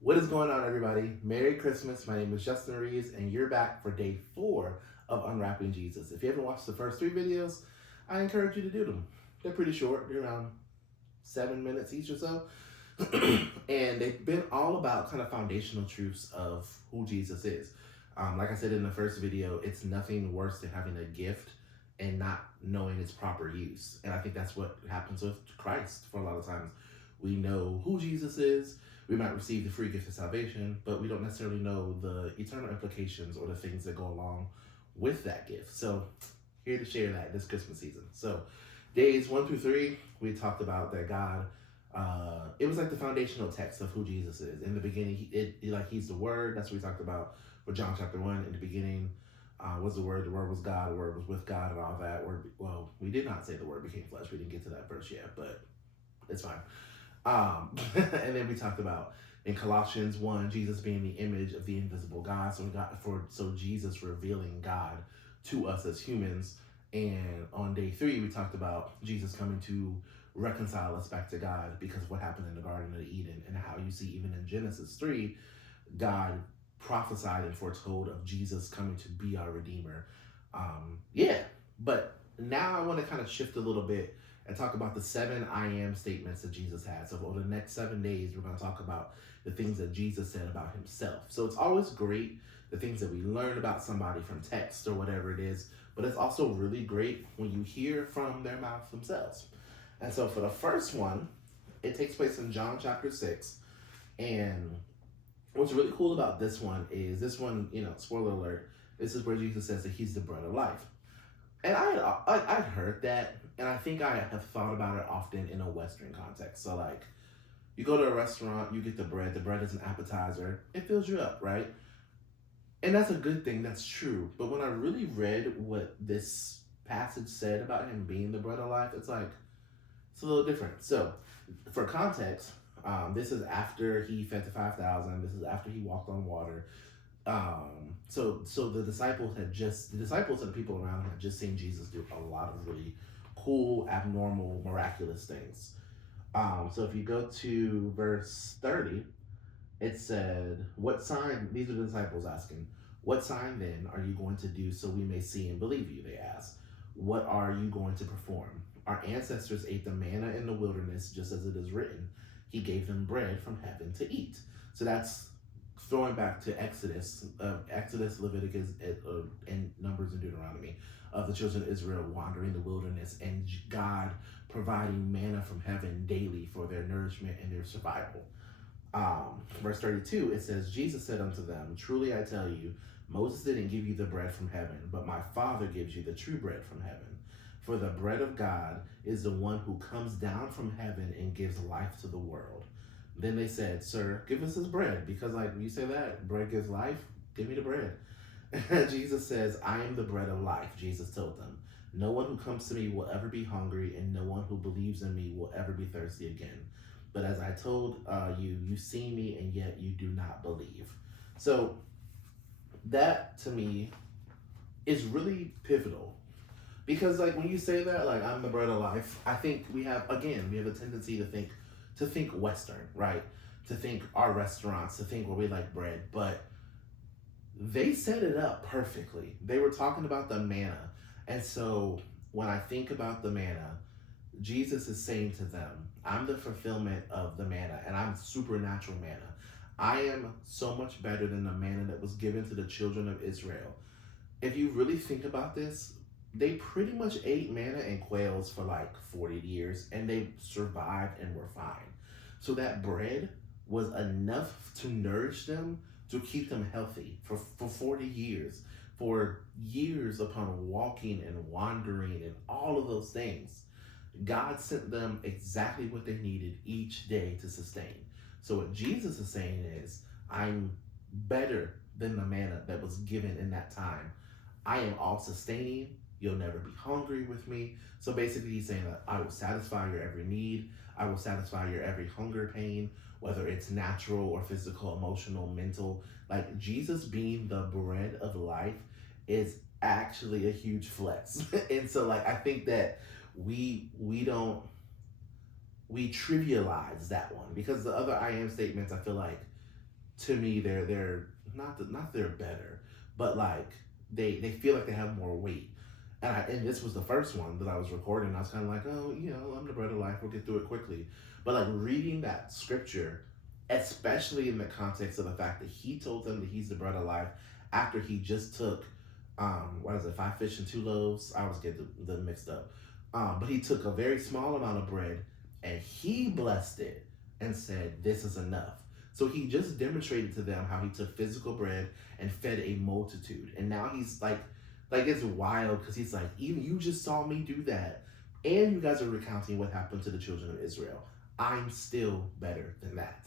What is going on, everybody? Merry Christmas. My name is Justin Reeves, and you're back for day 4 of Unwrapping Jesus. If you haven't watched the first 3 videos, I encourage you to do them. They're pretty short, they're around 7 minutes each or so. And they've been all about kind of foundational truths of who Jesus is. Like I said in the first video, it's nothing worse than having a gift and not knowing its proper use. And I think that's what happens with Christ for a lot of times. We know who Jesus is, we might receive the free gift of salvation, but we don't necessarily know the eternal implications or the things that go along with that gift. So, here to share that this Christmas season. So, days 1 through 3, we talked about that God. It was like the foundational text of who Jesus is. In the beginning, he's the Word. That's what we talked about with John chapter 1. In the beginning was the Word was God, the Word was with God, and all that. Well, we did not say the Word became flesh. We didn't get to that verse yet, but it's fine. And then we talked about in Colossians 1, Jesus being the image of the invisible God. So Jesus revealing God to us as humans. And on day 3, we talked about Jesus coming to reconcile us back to God because of what happened in the Garden of Eden, and how you see even in Genesis 3, God prophesied and foretold of Jesus coming to be our Redeemer. Yeah, but now I want to kind of shift a little bit and talk about the 7 I am statements that Jesus had. So over the next 7 days, we're going to talk about the things that Jesus said about himself. So it's always great, the things that we learn about somebody from text or whatever it is, but it's also really great when you hear from their mouth themselves. And so for the first one, it takes place in John chapter 6. And what's really cool about this one is, spoiler alert, this is where Jesus says that he's the bread of life. And I'd heard that, and I think I have thought about it often in a Western context. So like, you go to a restaurant, you get the bread is an appetizer, it fills you up, right? And that's a good thing, that's true. But when I really read what this passage said about him being the bread of life, it's a little different. So, for context, this is after he fed the 5,000. This is after he walked on water. So the disciples and the people around him had just seen Jesus do a lot of really cool, abnormal, miraculous things. So if you go to verse 30, it said, "What sign?" These are the disciples asking, "What sign then are you going to do so we may see and believe you?" They asked. "What are you going to perform? Our ancestors ate the manna in the wilderness, just as it is written. He gave them bread from heaven to eat." So that's throwing back to Exodus, Leviticus, and Numbers and Deuteronomy, of the children of Israel wandering the wilderness and God providing manna from heaven daily for their nourishment and their survival. Verse 32, it says, "Jesus said unto them, Truly I tell you, Moses didn't give you the bread from heaven, but my Father gives you the true bread from heaven. For the bread of God is the one who comes down from heaven and gives life to the world." Then they said, "Sir, give us this bread," because when you say that, bread gives life, give me the bread. Jesus says, "I am the bread of life," Jesus told them. "No one who comes to me will ever be hungry, and no one who believes in me will ever be thirsty again. But as I told you see me, and yet you do not believe." So that, to me, is really pivotal. Because when you say that, "I'm the bread of life," I think we have a tendency to think Western, right? To think our restaurants, to think where we like bread. But they set it up perfectly. They were talking about the manna. And so when I think about the manna, Jesus is saying to them, "I'm the fulfillment of the manna, and I'm supernatural manna. I am so much better than the manna that was given to the children of Israel." If you really think about this, they pretty much ate manna and quails for 40 years, and they survived and were fine. So that bread was enough to nourish them, to keep them healthy for 40 years, for years upon walking and wandering and all of those things. God sent them exactly what they needed each day to sustain. So what Jesus is saying is, "I'm better than the manna that was given in that time. I am all sustaining. You'll never be hungry with me." So basically he's saying that I will satisfy your every need. I will satisfy your every hunger pain, whether it's natural or physical, emotional, mental. Jesus being the bread of life is actually a huge flex. And so I think that we don't we trivialize that one, because the other I am statements, I feel like, to me, they're not they're better, but like they feel like they have more weight. And this was the first one that I was recording. And I was kind of like, oh, I'm the bread of life. We'll get through it quickly. But like reading that scripture, especially in the context of the fact that he told them that he's the bread of life after he just took, what is it, 5 fish and 2 loaves? I always get them mixed up. But he took a very small amount of bread and he blessed it and said, this is enough. So he just demonstrated to them how he took physical bread and fed a multitude. And now he's like it's wild, because he's like, even you just saw me do that. And you guys are recounting what happened to the children of Israel. I'm still better than that.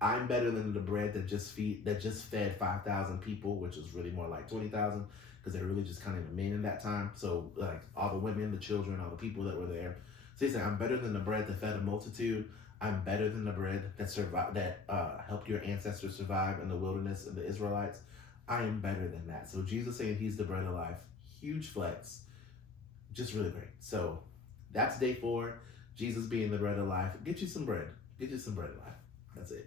I'm better than the bread that just fed 5,000 people, which is really more like 20,000, because they're really just counting the men in that time. So like all the women, the children, all the people that were there. So he's like, I'm better than the bread that fed a multitude. I'm better than the bread that helped your ancestors survive in the wilderness and the Israelites. I am better than that. So Jesus saying he's the bread of life, huge flex, just really great. So that's day 4. Jesus being the bread of life. Get you some bread. Get you some bread of life. That's it.